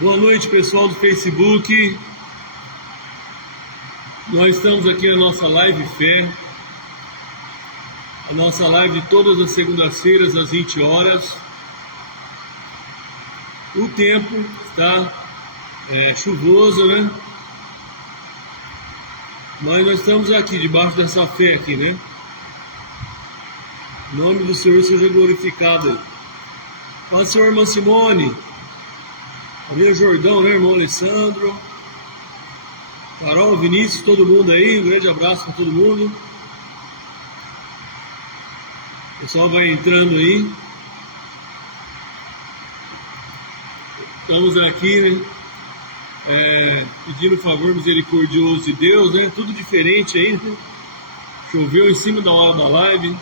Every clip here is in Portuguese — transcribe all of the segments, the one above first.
Boa noite, pessoal do Facebook. Nós estamos aqui na nossa live fé, a nossa live de todas as segundas-feiras às 20 horas. O tempo está chuvoso, né? Mas nós estamos aqui debaixo dessa fé aqui, né? O nome do Senhor seja glorificado. Paz, Senhor, irmã Simone, Maria Jordão, né, irmão Alessandro, Carol, Vinícius, todo mundo aí, um grande abraço para todo mundo. O pessoal vai entrando aí. Estamos aqui, né, pedindo o favor misericordioso de Deus, né, tudo diferente aí, né? Choveu em cima da hora da live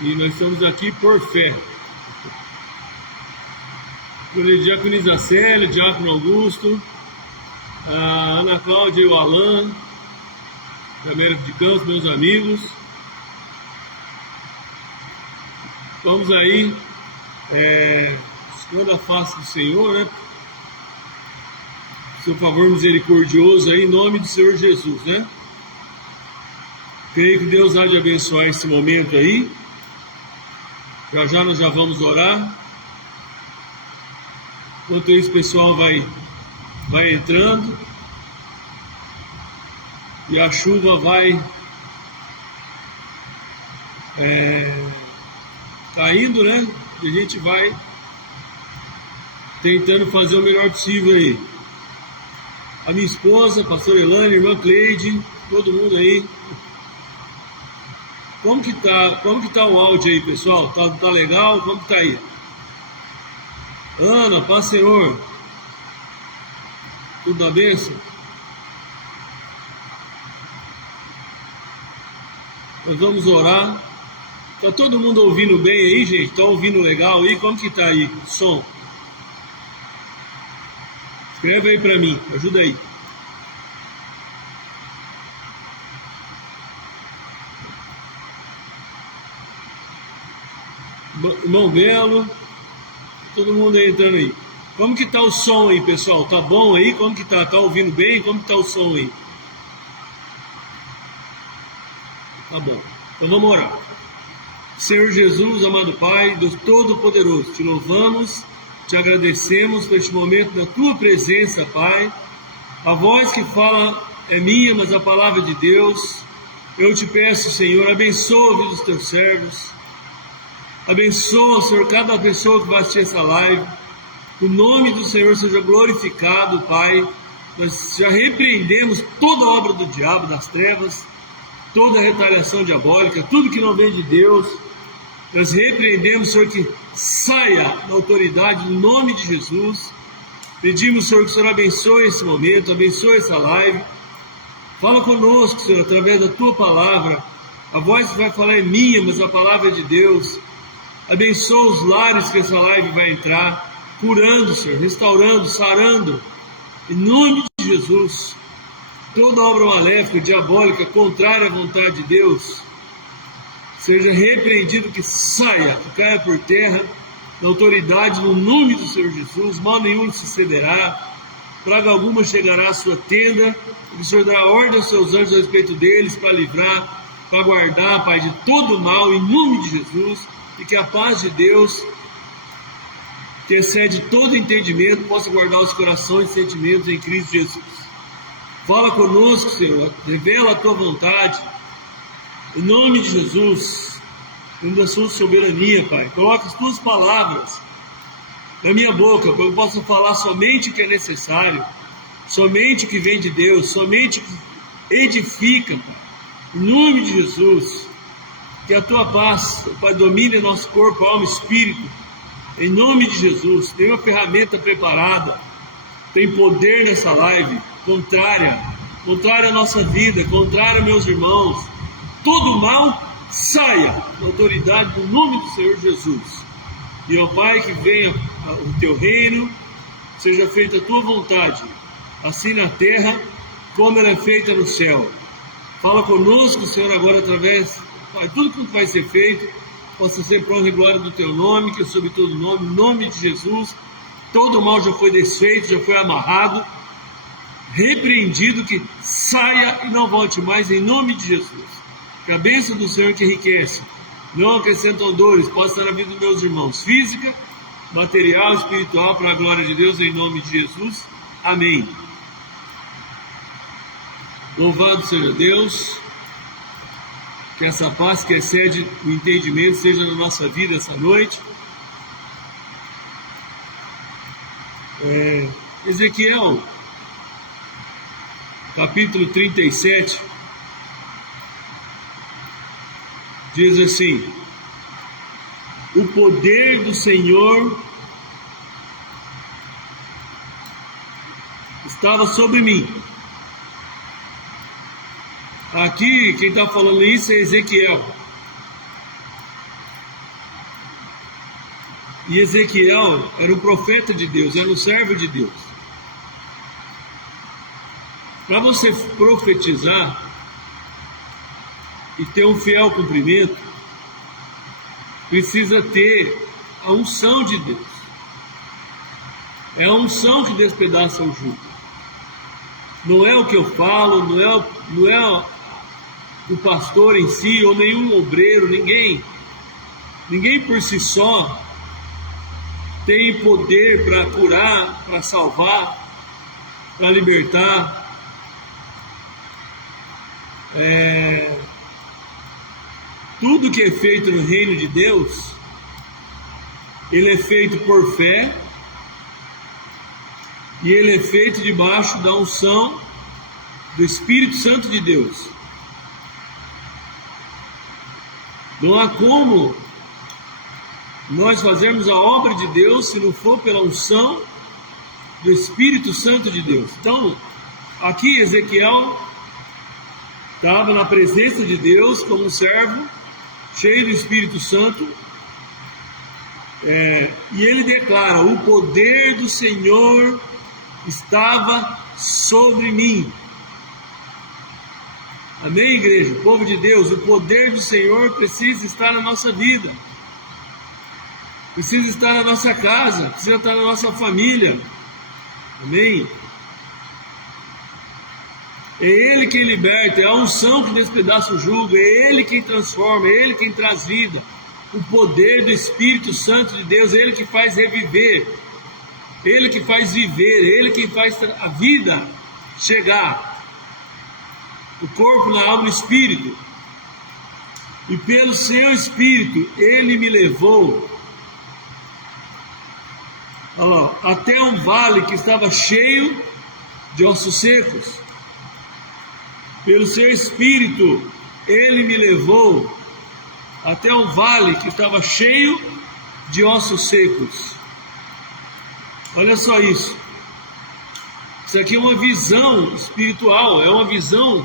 e nós estamos aqui por fé. Diaconisa Célia, Diácono Augusto, a Ana Cláudia e o Alan, da América de Campos, meus amigos. Vamos aí, buscando a face do Senhor, né? Seu favor misericordioso aí, em nome do Senhor Jesus, né? Creio que Deus há de abençoar esse momento aí. Já nós já vamos orar. Enquanto isso, o pessoal vai entrando e a chuva vai caindo, né? E a gente vai tentando fazer o melhor possível aí. A minha esposa, a pastora Elane, a irmã Cleide, todo mundo aí. Como que tá o áudio aí, pessoal? Tá legal? Como que tá aí? Ana, paz, Senhor. Tudo da bênção? Nós vamos orar. Tá todo mundo ouvindo bem aí, gente? Tá ouvindo legal aí? Como que tá aí o som? Escreve aí pra mim, ajuda aí. Irmão Belo, todo mundo aí entrando aí. Como que tá o som aí, pessoal? Tá bom aí? Como que tá? Tá ouvindo bem? Como que tá o som aí? Tá bom. Então vamos orar. Senhor Jesus, amado Pai, Deus Todo-Poderoso, te louvamos, te agradecemos por este momento na tua presença, Pai. A voz que fala é minha, mas a palavra de Deus. Eu te peço, Senhor, abençoa a vida dos teus servos. Abençoa, Senhor, cada pessoa que vai assistir essa live. O nome do Senhor seja glorificado, Pai. Nós já repreendemos toda obra do diabo, das trevas, toda retaliação diabólica, tudo que não vem de Deus. Nós repreendemos, Senhor, que saia da autoridade no nome de Jesus. Pedimos, Senhor, que o Senhor abençoe esse momento, abençoe essa live. Fala conosco, Senhor, através da tua palavra. A voz que vai falar é minha, mas a palavra é de Deus. Abençoa os lares que essa live vai entrar, curando, Senhor, restaurando, sarando, em nome de Jesus. Toda obra maléfica, diabólica, contrária à vontade de Deus, seja repreendido, que saia, que caia por terra, na autoridade, no nome do Senhor Jesus. Mal nenhum lhe sucederá, praga alguma chegará à sua tenda, o Senhor dará ordem aos seus anjos a respeito deles, para livrar, para guardar, Pai, de todo mal, em nome de Jesus. E que a paz de Deus, que excede todo entendimento, possa guardar os corações e sentimentos em Cristo Jesus. Fala conosco, Senhor, revela a tua vontade, em nome de Jesus, em da sua soberania, Pai. Coloca as tuas palavras na minha boca, para que eu possa falar somente o que é necessário, somente o que vem de Deus, somente o que edifica, Pai. Em nome de Jesus. Que a tua paz, Pai, domine nosso corpo, alma e espírito, em nome de Jesus. Tem uma ferramenta preparada, tem poder nessa live, contrária à nossa vida, contrária a meus irmãos. Todo mal saia da autoridade do nome do Senhor Jesus. E, ó Pai, que venha o teu reino, seja feita a tua vontade, assim na terra como ela é feita no céu. Fala conosco, Senhor, agora através, Pai, tudo que vai ser feito possa ser para honra e glória do teu nome, que é sobre todo nome, em nome de Jesus. todo o mal já foi desfeito, já foi amarrado, repreendido, que saia e não volte mais, em nome de Jesus. Que a bênção do Senhor que enriquece, não acrescentam dores, possa estar na vida dos meus irmãos, física, material, espiritual, para a glória de Deus, em nome de Jesus. Amém. Louvado seja Deus. Que essa paz que excede o entendimento seja na nossa vida essa noite. Ezequiel, capítulo 37, diz assim: o poder do Senhor estava sobre mim. Aqui quem está falando isso é Ezequiel. E Ezequiel era um profeta de Deus, era um servo de Deus. Para você profetizar e ter um fiel cumprimento, precisa ter a unção de Deus. É a unção que despedaça o jugo. Não é o que eu falo, não é o pastor em si, ou nenhum obreiro, ninguém por si só tem poder para curar, para salvar, para libertar. Tudo que é feito no reino de Deus, ele é feito por fé, e ele é feito debaixo da unção do Espírito Santo de Deus. Não há como nós fazermos a obra de Deus se não for pela unção do Espírito Santo de Deus. Então, aqui Ezequiel estava na presença de Deus como um servo, cheio do Espírito Santo, e ele declara: o poder do Senhor estava sobre mim. Amém, igreja? O povo de Deus, o poder do Senhor precisa estar na nossa vida, precisa estar na nossa casa, precisa estar na nossa família. Amém? É Ele quem liberta, é a unção que despedaça o jugo, é Ele quem transforma, é Ele quem traz vida. O poder do Espírito Santo de Deus, é Ele que faz reviver, Ele que faz viver, Ele que faz a vida chegar. O corpo, na alma e no espírito. E pelo seu Espírito, Ele me levou até um vale que estava cheio de ossos secos. Pelo seu Espírito, Ele me levou até um vale que estava cheio de ossos secos. Olha só isso. Isso aqui é uma visão espiritual, é uma visão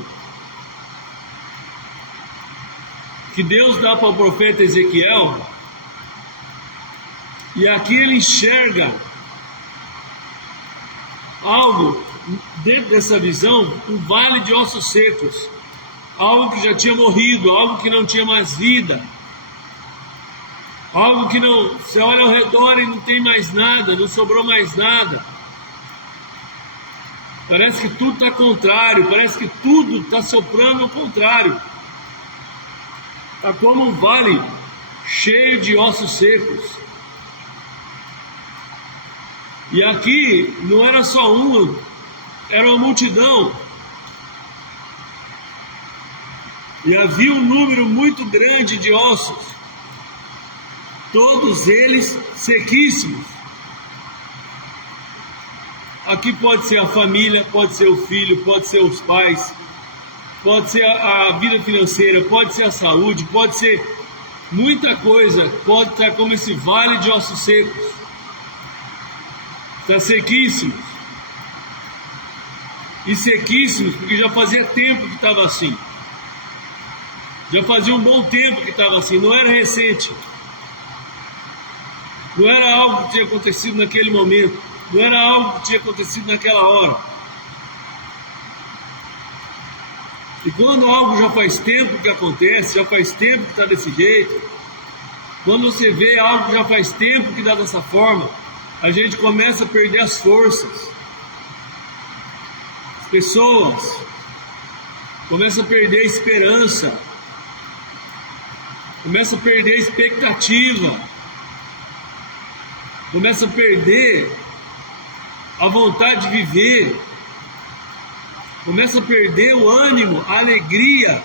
que Deus dá para o profeta Ezequiel. E aqui ele enxerga algo dentro dessa visão, um vale de ossos secos, algo que já tinha morrido, algo que não tinha mais vida, algo que não, você olha ao redor e não tem mais nada, não sobrou mais nada. Parece que tudo está contrário, parece que tudo está soprando ao contrário. Está como um vale cheio de ossos secos. E aqui não era só um, era uma multidão. E havia um número muito grande de ossos, todos eles sequíssimos. Aqui pode ser a família, pode ser o filho, pode ser os pais, pode ser a vida financeira, pode ser a saúde, pode ser muita coisa, pode estar como esse vale de ossos secos. Está sequíssimo. E sequíssimos porque já fazia tempo que estava assim. Já fazia um bom tempo que estava assim, não era recente. Não era algo que tinha acontecido naquele momento, não era algo que tinha acontecido naquela hora. E quando algo já faz tempo que acontece, já faz tempo que está desse jeito, quando você vê algo que já faz tempo que dá dessa forma, a gente começa a perder as forças. As pessoas começam a perder a esperança, começam a perder a expectativa, começam a perder a vontade de viver, começa a perder o ânimo, a alegria.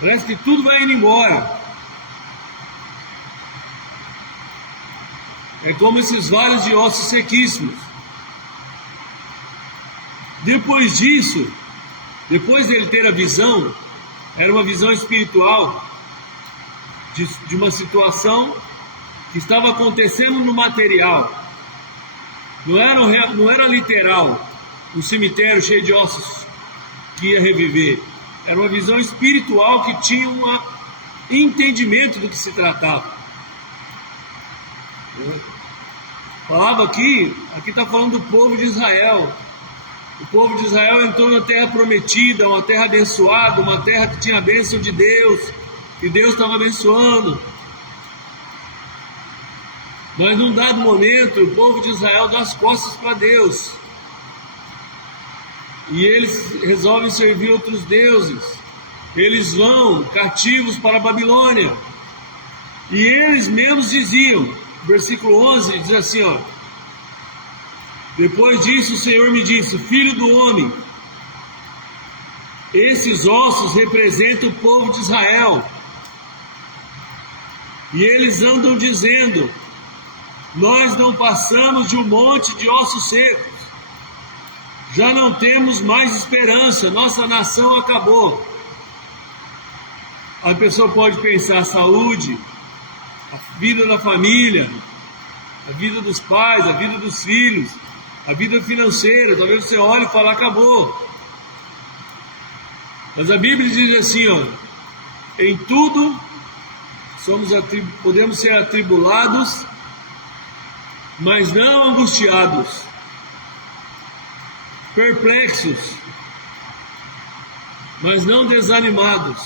Parece que tudo vai indo embora. É como esses vales de ossos sequíssimos. Depois disso, depois dele ter a visão, era uma visão espiritual de uma situação que estava acontecendo no material. Não era literal, um cemitério cheio de ossos que ia reviver. Era uma visão espiritual que tinha um entendimento do que se tratava. Falava aqui está falando do povo de Israel. O povo de Israel entrou na terra prometida, uma terra abençoada, uma terra que tinha a bênção de Deus, que Deus estava abençoando. Mas num dado momento, o povo de Israel dá as costas para Deus. E eles resolvem servir outros deuses. Eles vão cativos para a Babilônia. E eles mesmos diziam, versículo 11 diz assim, ó: depois disso o Senhor me disse: filho do homem, esses ossos representam o povo de Israel. E eles andam dizendo: nós não passamos de um monte de ossos secos. Já não temos mais esperança, nossa nação acabou. A pessoa pode pensar a saúde, a vida da família, a vida dos pais, a vida dos filhos, a vida financeira. Talvez você olhe e fale: acabou. Mas a Bíblia diz assim, ó: em tudo podemos ser atribulados, mas não angustiados, perplexos, mas não desanimados,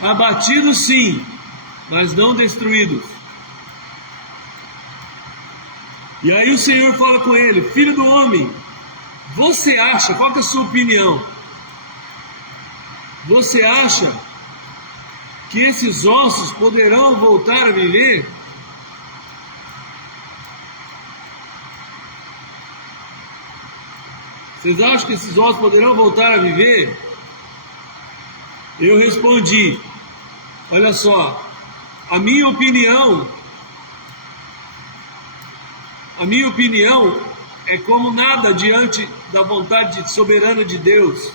abatidos sim, mas não destruídos. E aí o Senhor fala com ele: filho do homem, você acha, qual que é a sua opinião? Você acha que esses ossos poderão voltar a viver? Vocês acham que esses ossos poderão voltar a viver? Eu respondi: olha só, a minha opinião é como nada diante da vontade soberana de Deus.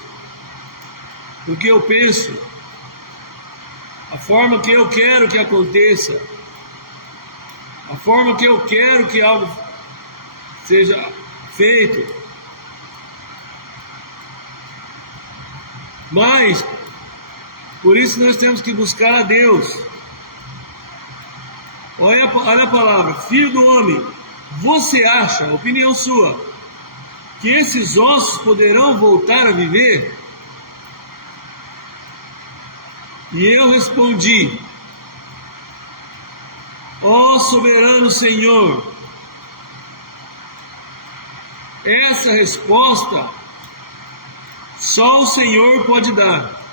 Porque eu penso, a forma que eu quero que aconteça, a forma que eu quero que algo seja feito. Mas, por isso nós temos que buscar a Deus. Olha a palavra: filho do homem, você acha, opinião sua, que esses ossos poderão voltar a viver? E eu respondi: ó soberano Senhor, essa resposta só o Senhor pode dar.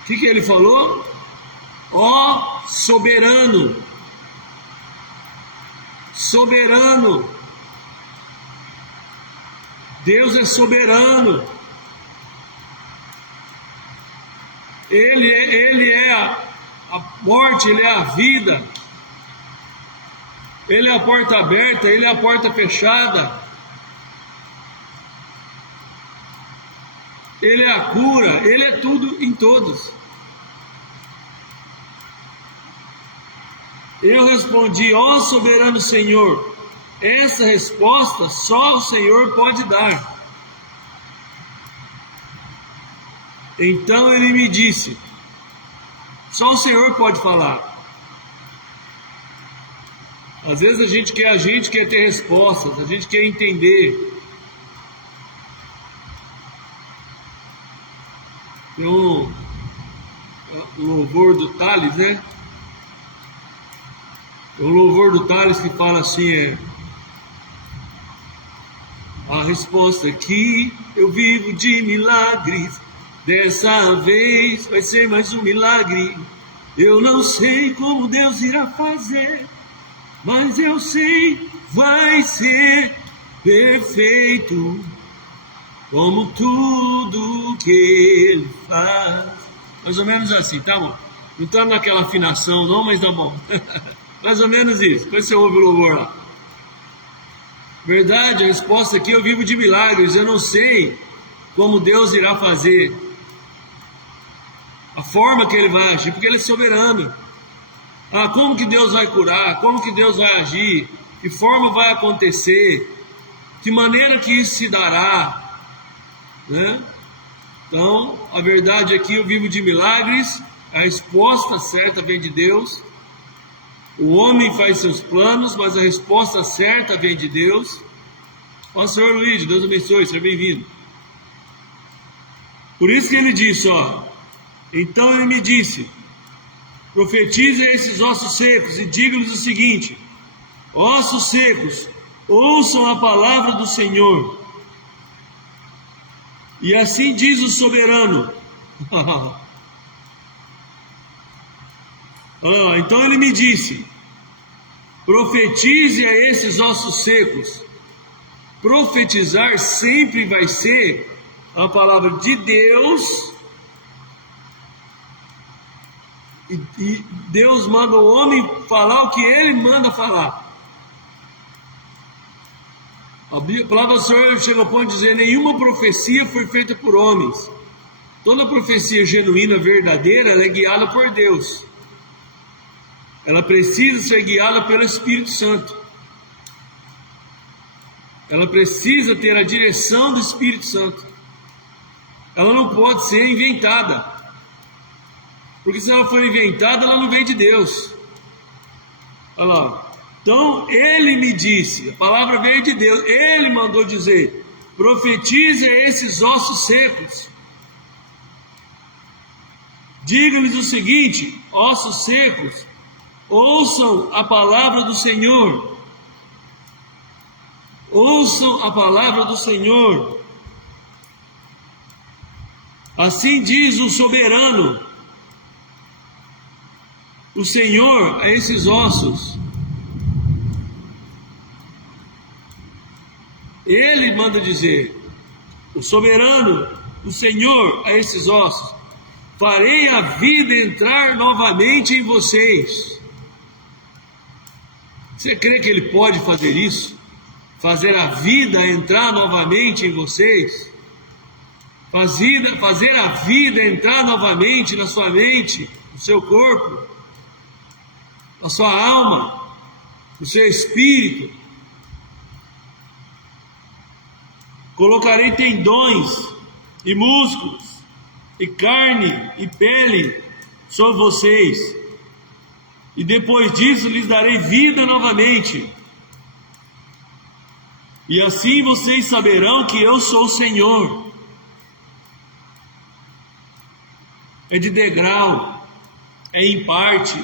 O que ele falou? Ó soberano, soberano. Deus é soberano. Ele é a morte, Ele é a vida. Ele é a porta aberta, Ele é a porta fechada. Ele é a cura, Ele é tudo em todos. Eu respondi: ó soberano Senhor, essa resposta só o Senhor pode dar. Então ele me disse: só o Senhor pode falar. Às vezes a gente quer ter respostas, a gente quer entender. Tem um louvor do Thales, né? O louvor do Thales que fala assim, a resposta é que eu vivo de milagres, dessa vez vai ser mais um milagre. Eu não sei como Deus irá fazer, mas eu sei, vai ser perfeito, como tudo que Ele faz. Mais ou menos assim, tá bom? Não estamos naquela afinação não, mas tá bom. Mais ou menos isso. Depois você ouve o louvor lá. Verdade, a resposta aqui: eu vivo de milagres. Eu não sei como Deus irá fazer, a forma que Ele vai agir, porque Ele é soberano. Como que Deus vai curar? Como que Deus vai agir? Que forma vai acontecer? Que maneira que isso se dará? Né? Então, a verdade aqui: eu vivo de milagres. A resposta certa vem de Deus. O homem faz seus planos, mas a resposta certa vem de Deus. Ó, Senhor Luiz, Deus abençoe, seja bem-vindo. Por isso que ele disse, então ele me disse: profetize a esses ossos secos e diga-lhes o seguinte: ossos secos, ouçam a palavra do Senhor. E assim diz o soberano. Então ele me disse: profetize a esses ossos secos. Profetizar sempre vai ser a palavra de Deus, e Deus manda o homem falar o que ele manda falar. A palavra do Senhor chega ao ponto de dizer: nenhuma profecia foi feita por homens. Toda profecia genuína, verdadeira, ela é guiada por Deus. Ela precisa ser guiada pelo Espírito Santo. Ela precisa ter a direção do Espírito Santo. Ela não pode ser inventada, porque se ela for inventada, ela não vem de Deus. Olha lá. Então ele me disse, a palavra veio de Deus, ele mandou dizer: profetize a esses ossos secos. Diga-lhes o seguinte: ossos secos, ouçam a palavra do Senhor. Ouçam a palavra do Senhor. Assim diz o soberano, o Senhor, a esses ossos. Ele manda dizer, o soberano, o Senhor, a esses ossos: farei a vida entrar novamente em vocês. Você crê que Ele pode fazer isso? Fazer a vida entrar novamente em vocês? Fazer a vida entrar novamente na sua mente, no seu corpo, na sua alma, no seu espírito. Colocarei tendões e músculos e carne e pele sobre vocês, e depois disso lhes darei vida novamente. E assim vocês saberão que eu sou o Senhor. É de degrau, é em parte.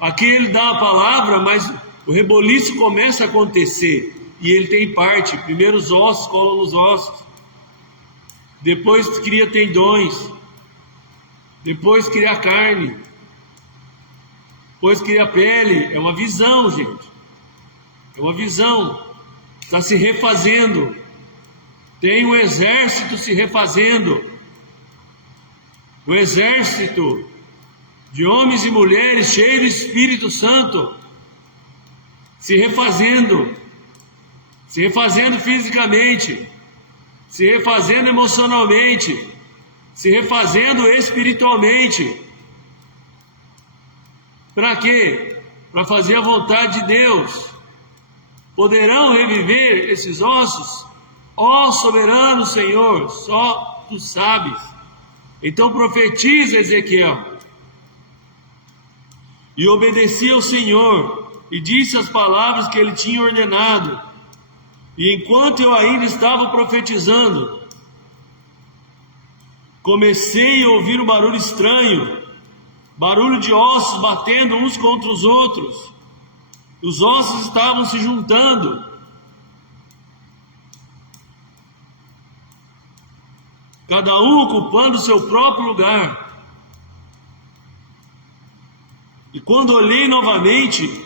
Aqui ele dá a palavra, mas o reboliço começa a acontecer, e ele tem parte. Primeiro os ossos colam nos ossos, depois cria tendões, depois cria carne, depois cria pele. É uma visão, gente. É uma visão. Está se refazendo. Tem um exército se refazendo. O exército de homens e mulheres cheios do Espírito Santo, se refazendo fisicamente, se refazendo emocionalmente, se refazendo espiritualmente. Para quê? Para fazer a vontade de Deus. Poderão reviver esses ossos? Ó soberano Senhor, só Tu sabes. Então profetiza, Ezequiel. E obedeci ao Senhor, e disse as palavras que ele tinha ordenado. E enquanto eu ainda estava profetizando, comecei a ouvir um barulho estranho, barulho de ossos batendo uns contra os outros. Os ossos estavam se juntando. Cada um ocupando o seu próprio lugar. E quando olhei novamente,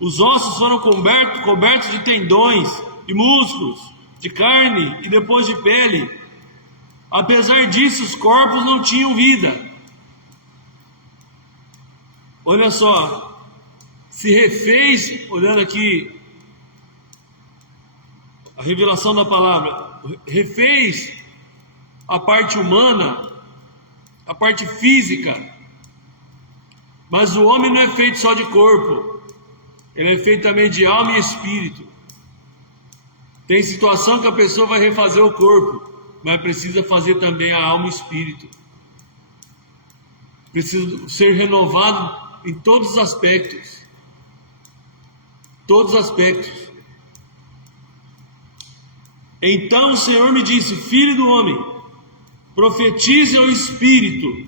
os ossos foram cobertos de tendões e músculos, de carne e depois de pele. Apesar disso, os corpos não tinham vida. Olha só, se refez, olhando aqui a revelação da palavra, refez a parte humana, a parte física, mas o homem não é feito só de corpo, ele é feito também de alma e espírito. Tem situação que a pessoa vai refazer o corpo, mas precisa fazer também a alma e o espírito. Precisa ser renovado em todos os aspectos. Todos os aspectos. Então o Senhor me disse: filho do homem, profetize ao espírito.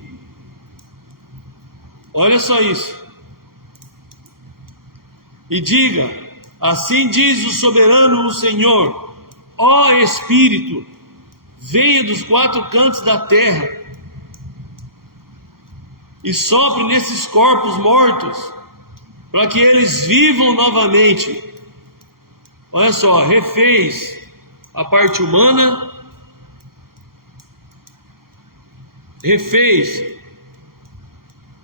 Olha só isso. E diga: assim diz o soberano, o Senhor, ó Espírito, venha dos quatro cantos da terra e sopre nesses corpos mortos, para que eles vivam novamente. Olha só, refez a parte humana, refez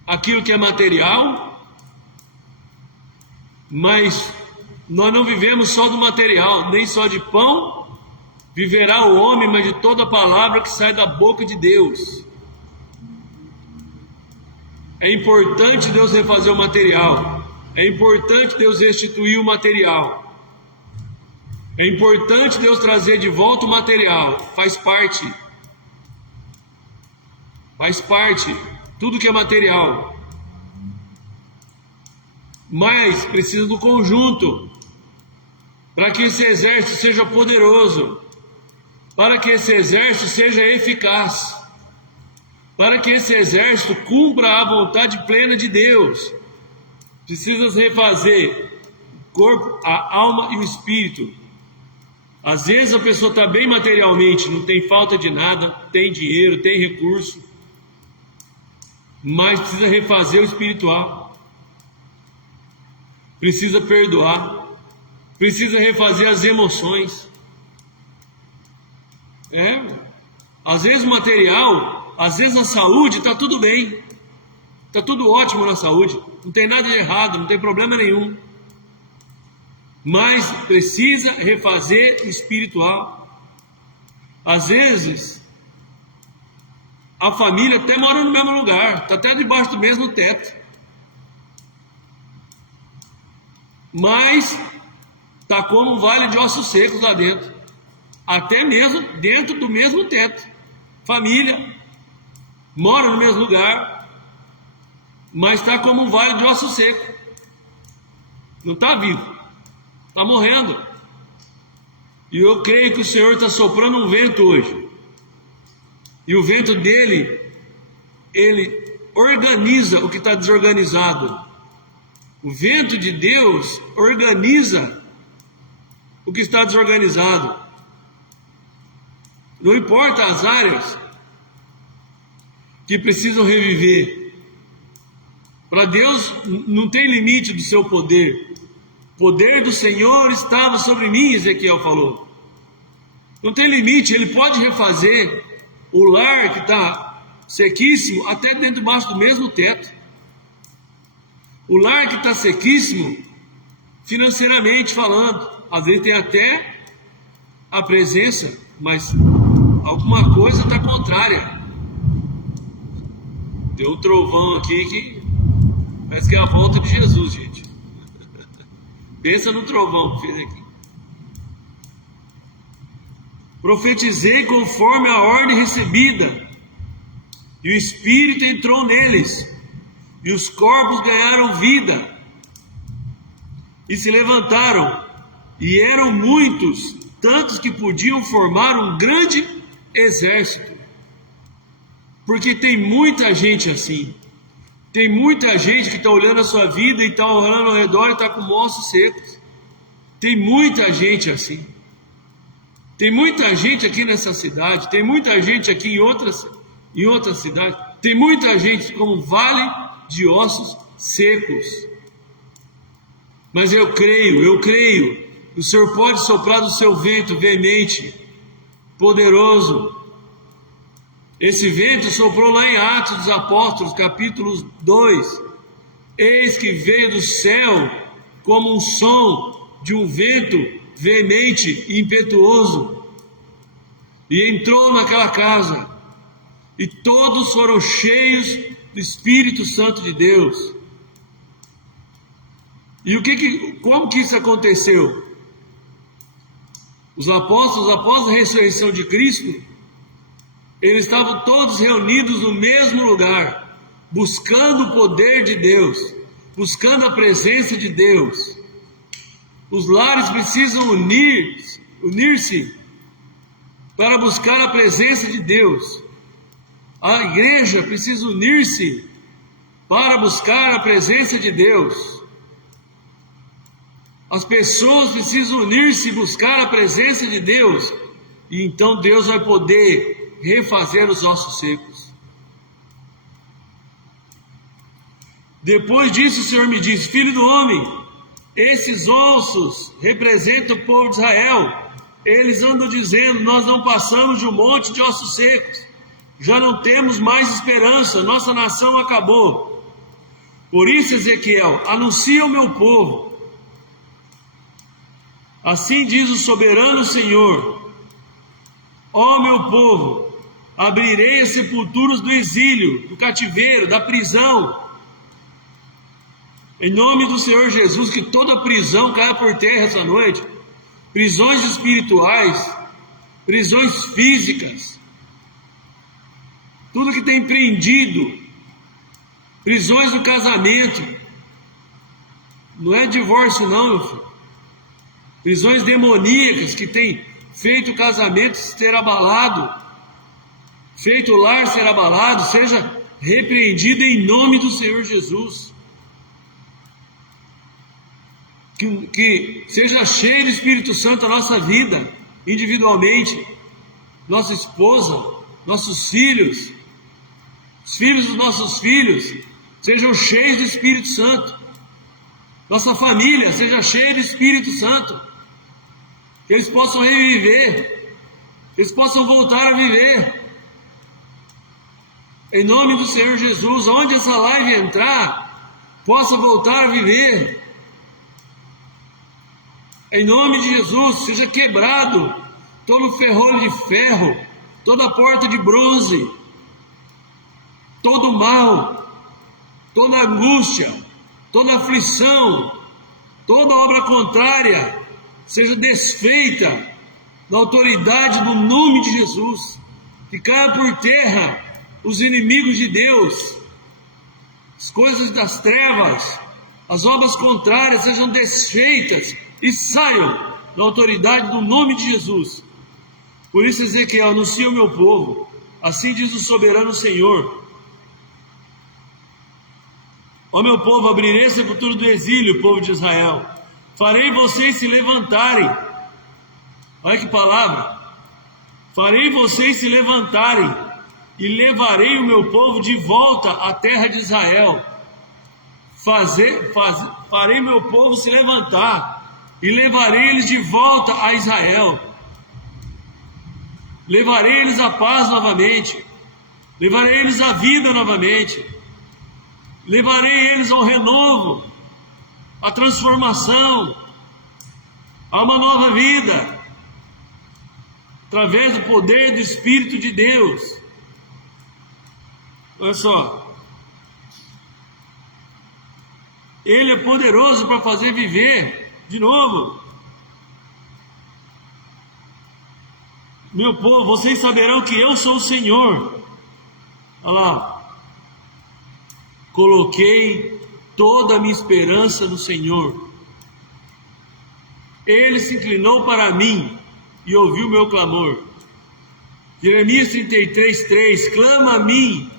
aquilo que é material, mas nós não vivemos só do material, nem só de pão viverá o homem, mas de toda palavra que sai da boca de Deus. É importante Deus refazer o material, é importante Deus restituir o material, é importante Deus trazer de volta o material, faz parte, tudo que é material, mas precisa do conjunto, para que esse exército seja poderoso, para que esse exército seja eficaz, para que esse exército cumpra a vontade plena de Deus. Precisa refazer o corpo, a alma e o espírito. Às vezes a pessoa está bem materialmente, não tem falta de nada, tem dinheiro, tem recurso, mas precisa refazer o espiritual, precisa perdoar, precisa refazer as emoções. Às vezes o material, às vezes a saúde está tudo bem, está tudo ótimo na saúde, não tem nada de errado, não tem problema nenhum, mas precisa refazer o espiritual. Às vezes a família até mora no mesmo lugar, está até debaixo do mesmo teto, mas está como um vale de ossos secos lá dentro, até mesmo dentro do mesmo teto. Família mora no mesmo lugar, mas está como um vale de ossos secos, não está vivo, está morrendo. E eu creio que o Senhor está soprando um vento hoje, e o vento dele, ele organiza o que está desorganizado. O vento de Deus organiza o que está desorganizado. Não importa as áreas que precisam reviver. Para Deus não tem limite do seu poder. O poder do Senhor estava sobre mim, Ezequiel falou. Não tem limite, ele pode refazer o lar que está sequíssimo, até dentro debaixo do mesmo teto. O lar que está sequíssimo, financeiramente falando, às vezes tem até a presença, mas alguma coisa está contrária. Deu um trovão aqui que parece que é a volta de Jesus, gente. Pensa no trovão que fez aqui. Profetizei conforme a ordem recebida, e o Espírito entrou neles, e os corpos ganharam vida, e se levantaram, e eram muitos, tantos que podiam formar um grande exército. Porque tem muita gente assim, Tem muita gente que está olhando a sua vida e está olhando ao redor e está com ossos secos. Tem muita gente assim. Tem muita gente aqui nessa cidade. Tem muita gente aqui em outras cidades. Tem muita gente como vale de ossos secos. Mas eu creio que o Senhor pode soprar do seu vento veemente, poderoso. Esse vento soprou lá em Atos dos Apóstolos, capítulo 2. Eis que veio do céu como um som de um vento veemente e impetuoso, e entrou naquela casa, e todos foram cheios do Espírito Santo de Deus. E como que isso aconteceu? Os apóstolos, após a ressurreição de Cristo, eles estavam todos reunidos no mesmo lugar, buscando o poder de Deus, buscando a presença de Deus. Os lares precisam unir-se para buscar a presença de Deus. A igreja precisa unir-se para buscar a presença de Deus. As pessoas precisam unir-se e buscar a presença de Deus. E então Deus vai poder refazer os ossos secos. Depois disso o Senhor me disse: filho do homem, esses ossos representam o povo de Israel. Eles andam dizendo: nós não passamos de um monte de ossos secos, já não temos mais esperança, nossa nação acabou. Por isso, Ezequiel, anuncia ao meu povo: assim diz o soberano Senhor, ó meu povo, abrirei as sepulturas do exílio, do cativeiro, da prisão, em nome do Senhor Jesus. Que toda prisão caia por terra essa noite, prisões espirituais, prisões físicas, tudo que tem prendido, prisões do casamento, não é divórcio não, meu filho. Prisões demoníacas que tem feito o casamento ser abalado, feito o lar ser abalado, seja repreendido em nome do Senhor Jesus. Que seja cheio do Espírito Santo a nossa vida, individualmente, nossa esposa, nossos filhos, os filhos dos nossos filhos, sejam cheios do Espírito Santo. Nossa família seja cheia do Espírito Santo. Que eles possam reviver, que eles possam voltar a viver. Em nome do Senhor Jesus, onde essa live entrar, possa voltar a viver. Em nome de Jesus, seja quebrado todo ferrolho de ferro, toda porta de bronze, todo mal, toda angústia, toda aflição, toda obra contrária, seja desfeita na autoridade do nome de Jesus. Que caia por terra os inimigos de Deus, as coisas das trevas, as obras contrárias sejam desfeitas e saiam da autoridade do nome de Jesus. Por isso Ezequiel anuncia ao meu povo: assim diz o soberano Senhor, ó meu povo, abrirei a sepultura do exílio, povo de Israel, farei vocês se levantarem. Olha que palavra! Farei vocês se levantarem e levarei o meu povo de volta à terra de Israel. Farei meu povo se levantar e levarei eles de volta a Israel. Levarei eles a paz novamente. Levarei eles a vida novamente. Levarei eles ao renovo, à transformação, a uma nova vida, através do poder do Espírito de Deus. Olha só, Ele é poderoso para fazer viver de novo. Meu povo, vocês saberão que eu sou o Senhor. Olha lá, coloquei toda a minha esperança no Senhor. Ele se inclinou para mim e ouviu o meu clamor. Jeremias 33:3, clama a mim,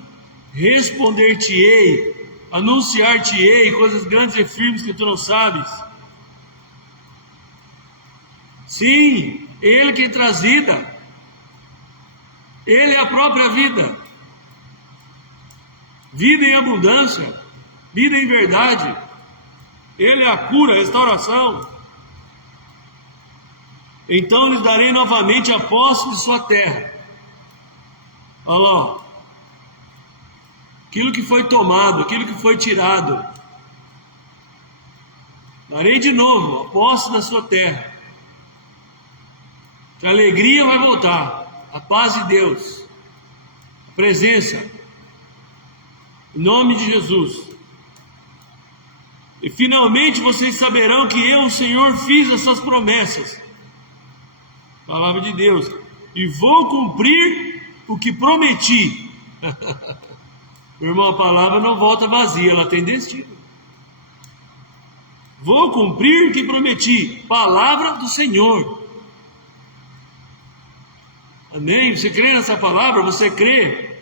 responder-te-ei Anunciar-te-ei coisas grandes e firmes que tu não sabes. Sim, Ele que traz vida. Ele é a própria vida. Vida em abundância. Vida em verdade. Ele é a cura, a restauração. Então lhes darei novamente a posse de sua terra. Olha lá, ó. Aquilo que foi tomado, aquilo que foi tirado. Darei de novo a posse da sua terra. A alegria vai voltar, a paz de Deus, a presença, em nome de Jesus. E finalmente vocês saberão que eu, o Senhor, fiz essas promessas. Palavra de Deus. E vou cumprir o que prometi. Meu irmão, a palavra não volta vazia, ela tem destino. Vou cumprir o que prometi. Palavra do Senhor. Amém? Você crê nessa palavra? Você crê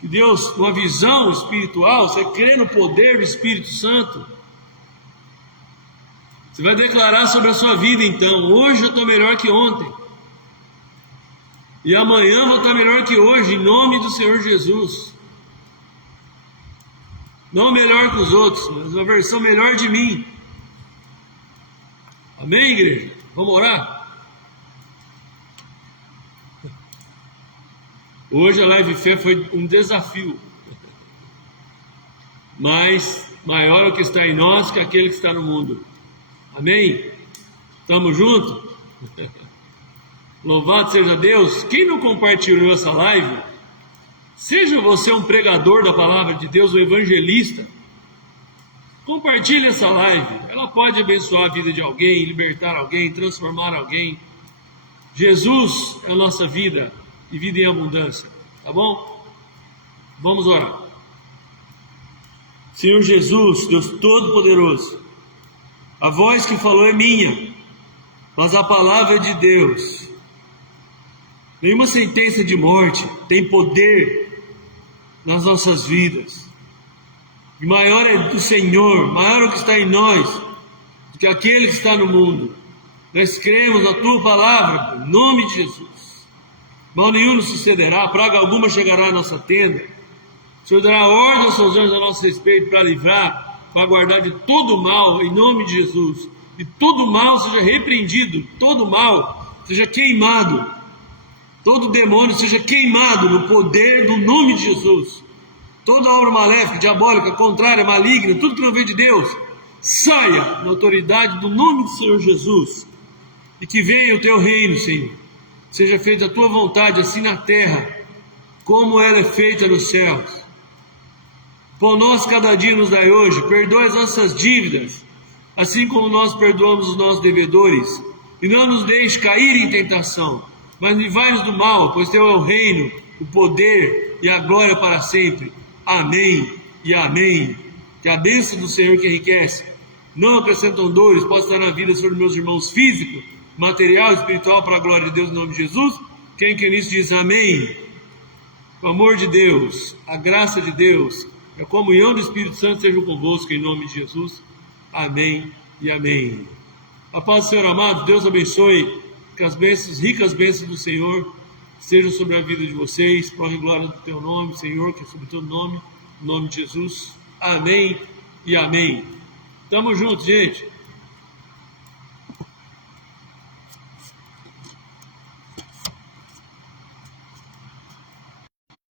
que Deus, uma visão espiritual, você crê no poder do Espírito Santo? Você vai declarar sobre a sua vida então: hoje eu estou melhor que ontem. E amanhã vou estar melhor que hoje, em nome do Senhor Jesus. Não melhor que os outros, mas uma versão melhor de mim. Amém, igreja? Vamos orar? Hoje a Live Fé foi um desafio. Mas maior é o que está em nós que aquele que está no mundo. Amém? Estamos juntos? Louvado seja Deus. Quem não compartilhou essa live, seja você um pregador da palavra de Deus, um evangelista, compartilhe essa live. Ela pode abençoar a vida de alguém, libertar alguém, transformar alguém. Jesus é a nossa vida e vida em abundância, tá bom? Vamos orar. Senhor Jesus, Deus Todo-Poderoso, a voz que falou é minha, mas a palavra é de Deus. Nenhuma sentença de morte tem poder nas nossas vidas. E maior é do Senhor, maior é o que está em nós, do que aquele que está no mundo. Nós cremos a Tua palavra, em nome de Jesus. Mal nenhum nos sucederá, praga alguma chegará à nossa tenda. O Senhor dará ordem aos seus anjos a nosso respeito para livrar, para guardar de todo mal, em nome de Jesus. E todo mal seja repreendido, todo mal seja queimado. Todo demônio seja queimado no poder do nome de Jesus. Toda obra maléfica, diabólica, contrária, maligna, tudo que não veio de Deus, saia na autoridade do nome do Senhor Jesus. E que venha o Teu reino, Senhor. Seja feita a Tua vontade, assim na terra, como ela é feita nos céus. Por nós cada dia nos dai hoje, perdoa as nossas dívidas, assim como nós perdoamos os nossos devedores. E não nos deixe cair em tentação, mas livrai-nos do mal, pois Teu é o reino, o poder e a glória para sempre. Amém e amém. Que a bênção do Senhor que enriquece, não acrescentam dores, possa estar na vida sobre meus irmãos físico, material e espiritual, para a glória de Deus, em nome de Jesus. Quem quer nisso diz amém. O amor de Deus, a graça de Deus, a comunhão do Espírito Santo sejam convosco, em nome de Jesus. Amém e amém. A paz do Senhor amado, Deus abençoe. Que as bênçãos, ricas bênçãos do Senhor estejam sobre a vida de vocês, para a glória do Teu nome, Senhor, que é sobre o Teu nome, em nome de Jesus. Amém e amém. Tamo junto, gente.